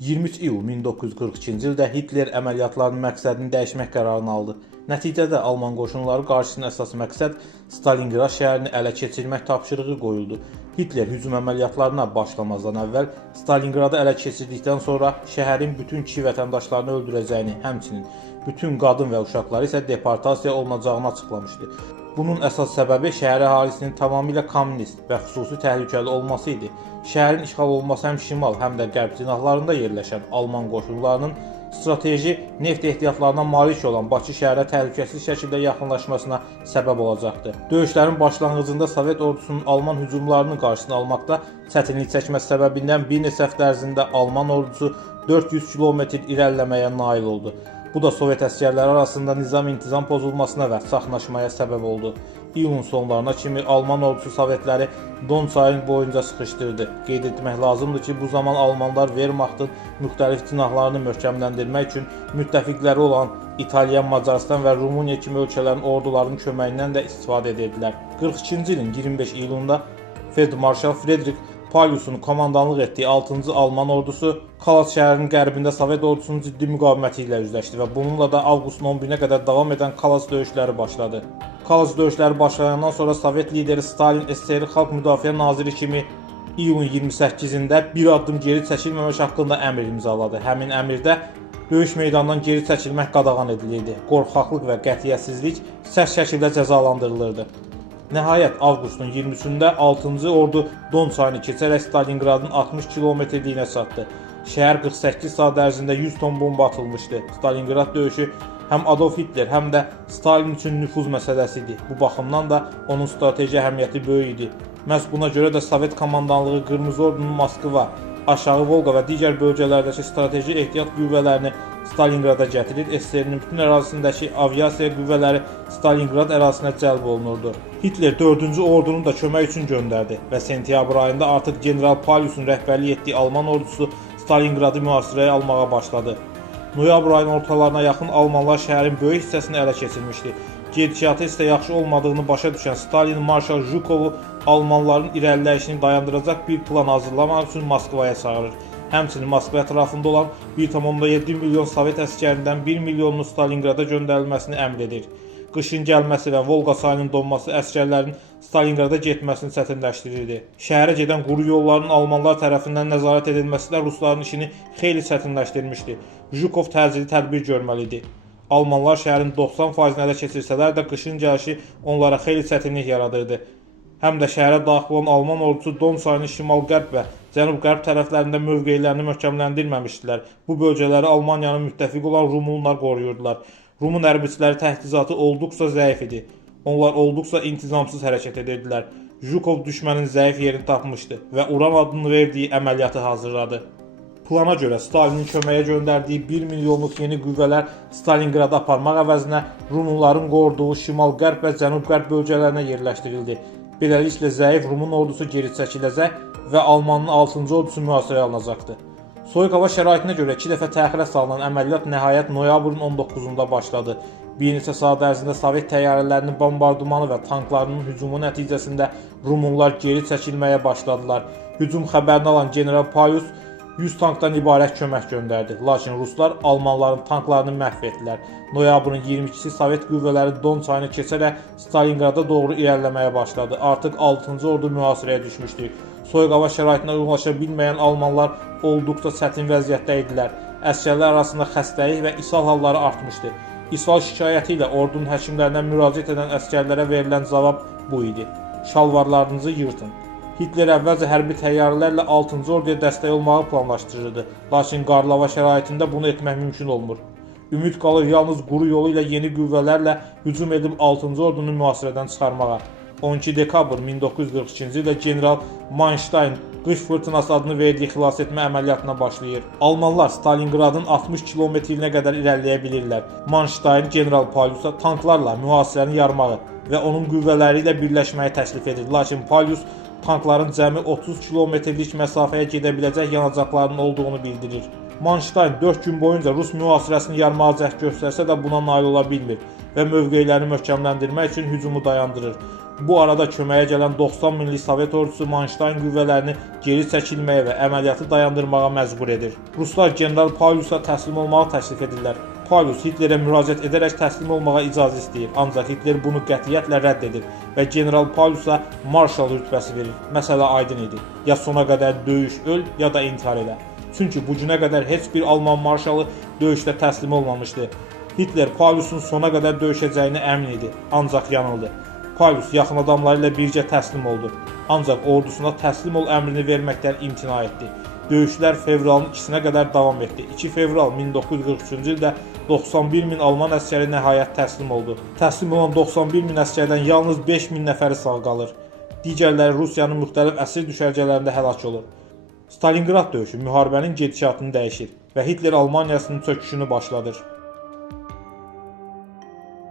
23 iyul 1942-ci ildə Hitler əməliyyatlarının məqsədini dəyişmək qərarını aldı. Nəticədə Alman qoşunları qarşısına əsas məqsəd Stalingrad şəhərini ələ keçirmək tapşırığı qoyuldu. Hitler hücum əməliyyatlarına başlamazdan əvvəl Stalingradı ələ keçirdikdən sonra şəhərin bütün kişi vətəndaşlarını öldürəcəyini, həmçinin bütün qadın və uşaqları isə deportasiya olunacağını açıqlamışdı. Bunun əsas səbəbi şəhər əhalisinin tamamilə kommunist və xüsusi təhlükəli olması idi. Şəhərin işğal olunması həm şimal, həm də qərb cinahlarında yerləşən Alman qoşunlarının strateji neft ehtiyatlarına malik olan Bakı şəhərə təhlükəsiz şəkildə yaxınlaşmasına səbəb olacaqdı. Döyüşlərin başlanğıcında Sovet ordusunun Alman hücumlarının qarşısını almaqda çətinlik çəkməsi səbəbindən bir neçə həftə ərzində Alman ordusu 400 kilometr irəliləməyə nail oldu. Bu da Sovet əsgərləri arasında nizam-intizam pozulmasına və çaxnaşmaya səbəb oldu. İyulun sonlarına kimi Alman ordusu Sovetləri Don çayı boyunca sıxışdırdı. Qeyd etmək lazımdır ki, bu zaman Almanlar Wehrmachtın müxtəlif cinahlarını möhkəmləndirmək üçün müttəfiqləri olan İtalya, Macarıstan və Rumıniya kimi ölkələrin ordularının köməyindən də istifadə edirdilər. 42-ci ilin 25 iyulunda Feldmarşal Friedrich Paulusun komandanlıq etdiyi 6-cı Alman ordusu Kalas şəhərinin qərbində Sovet ordusunun ciddi müqaviməti ilə üzləşdi və bununla da avqustun 11-nə qədər davam edən Kalas döyüşləri başladı. Kalas döyüşləri başlayandan sonra Sovet lideri Stalin SSR Xalq Müdafiə Naziri kimi iyulun 28-də bir addım geri çəkilməmək haqqında əmr imzaladı. Həmin əmrdə döyüş meydanından geri çəkilmək qadağan edilirdi. Qorxaqlıq və qətiyyətsizlik sərt şəkildə cəzalandırılırdı. Nəhayət, avqustun 23-də 6-cı ordu Don çayını keçərək Stalingradın 60 kilometrliyinə çatdı. Şəhər 48 saat ərzində 100 ton bomba atılmışdı. Stalingrad döyüşü həm Adolf Hitler, həm də Stalin üçün nüfuz məsələsi idi. Bu baxımdan da onun strateji əhəmiyyəti böyük idi. Məhz buna görə də Sovet komandanlığı Qırmızı Ordunun Moskva, Aşağı Volqa və digər bölgələrdəki strateji ehtiyat qüvvələrini Stalingrada gətirir, SSR-nin bütün ərazisindəki aviasiya qüvvələri Stalingrad ərazisinə cəlb olunurdu. Hitler 4-cü ordunu da kömək üçün göndərdi və sentyabr ayında artıq General Paulusun rəhbərlik etdiyi Alman ordusu Stalingradı mühasirəyə almağa başladı. Noyabr ayının ortalarına yaxın Almanlar şəhərin böyük hissəsini ələ keçirmişdi. Gedişatı isə yaxşı olmadığını başa düşən Stalin Marşal Jhukovu Almanların irəliləyişini dayandıracaq bir plan hazırlamaq üçün Moskvaya çağırır. Həmçinin Moskva ətrafında olan 1,7 milyon Sovet əskərindən 1 milyonunu Stalingrada göndərilməsini əmr edir. Qışın gəlməsi və Volqa çayının donması əskərlərin Stalingrada getməsini çətinləşdirirdi. Şəhərə gedən quru yolların Almanlar tərəfindən nəzarət edilməsi də rusların işini xeyli çətinləşdirmişdi. Jhukov təcili tədbir görməli idi. Almanlar şəhərin 90%-ni ələ keçirsələr də qışın gəlişi onlara xeyli çətinlik yaradırdı. Həm də şəhərə daxil olan Alman ordusu Don çayının şimal-qərb və cənub-qərb tərəflərində mövqelərini möhkəmləndirməmişdilər. Bu bölgələri Almaniyanın müttəfiqi olan Rumunlar qoruyurdular. Rumun hərbiçiləri təchizatı olduqca zəif idi. Onlar olduqca intizamsız hərəkət edirdilər. Jhukov düşmənin zəif yerini tapmışdı və Uran adını verdiyi əməliyyatı hazırladı. Plana görə Stalinin köməyə göndərdiyi 1 milyonluq yeni qüvvələr Stalingrada aparmaq əvəzinə Rumunların qoruduğu şimal-qərb və cənub-qərb bölgələrinə yerləşdirildi. Beləliklə zəif Rumun ordusu geri çəkiləcək və Almanın 6-cı ordusu mühasirəyə alınacaqdı. Soyuq hava şəraitinə görə 2 dəfə təxirə salınan əməliyyat nəhayət noyabrın 19-da başladı. Bir neçə saat ərzində Sovet təyyarələrinin bombardımanı və tanklarının hücumu nəticəsində Rumunlar geri çəkilməyə başladılar. Hücum xəbərini alan General Paulus 100 tankdan ibarət kömək göndərdi. Lakin ruslar Almanların tanklarını məhv etdilər. Noyabrın 22-si Sovet qüvvələri Don çayını keçərək Stalingrada doğru irəliləməyə başladı. Artıq 6-cı ordu mühasirəyə düşmüşdü. Soyuq hava şəraitinə uyğunlaşa bilməyən Almanlar olduqca çətin vəziyyətdə idilər. Əsgərlər arasında xəstəlik və ishal halları artmışdı. İshal şikayəti ilə ordunun həkimlərinə müraciət edən əsgərlərə verilən cavab bu idi: şalvarlarınızı yırtın. Hitler əvvəlcə hərbi təyyarələrlə 6-cı orduya dəstək olmağı planlaşdırırdı. Lakin qarlı hava şəraitində bunu etmək mümkün olmur. Ümid qalır yalnız quru yolu ilə yeni qüvvələrlə hücum edib 6-cı ordunu mühasirədən çıxarmağa. 12 dekabr 1942-ci ildə General Manstein qış fırtınası adını verdiyi xilas etmə əməliyyatına başlayır. Almanlar Stalingradın 60 kilometrinə qədər irəliləyə bilirlər. Manstein General Paulusa tanklarla mühasirəni yarmağı və onun qüvvələri ilə birləşməyi təklif edir. Lakin Paulus tankların cəmi 30 kilometrlik məsafəyə gedə biləcək yanacaqlarının olduğunu bildirir. Manstein 4 gün boyunca Rus mühasirəsini yarmağa cəhd göstərsə də buna nail ola bilmir və mövqelərini möhkəmləndirmək üçün hücumu dayandırır. Bu arada köməyə gələn 90 minlik Sovet ordusu Manştayn qüvvələrini geri çəkilməyə və əməliyyatı dayandırmağa məcbur edir. Ruslar general Pauliusa təslim olmağı təklif edirlər. Paulius Hitlerə müraciət edərək təslim olmağa icazə istəyir, ancaq Hitler bunu qətiyyətlə rədd edir və general Pauliusa marşal rütbəsi verir. Məsələ aydın idi. Ya sona qədər döyüş öl, ya da intihar elə. Çünki bu günə qədər heç bir Alman marşalı döyüşdə təslim olmamışdı. Hitler Pauliusun sona qədər döyüşəcəyini əmin idi, ancaq yanıldı. Paulius yaxın adamları ilə birgə təslim oldu, ancaq ordusuna təslim ol əmrini verməkdən imtina etdi. Döyüşlər fevralın 2-sinə qədər davam etdi. 2 fevral 1943-cü ildə 91 min Alman əsgəri nəhayət təslim oldu. Təslim olan 91 min əsgərdən yalnız 5 min nəfəri sağ qalır. Digərləri Rusiyanın müxtəlif əsir düşərgələrində həlak olur. Stalingrad döyüşü müharibənin gedişatını dəyişir və Hitler Almaniyasının çöküşünü başladır.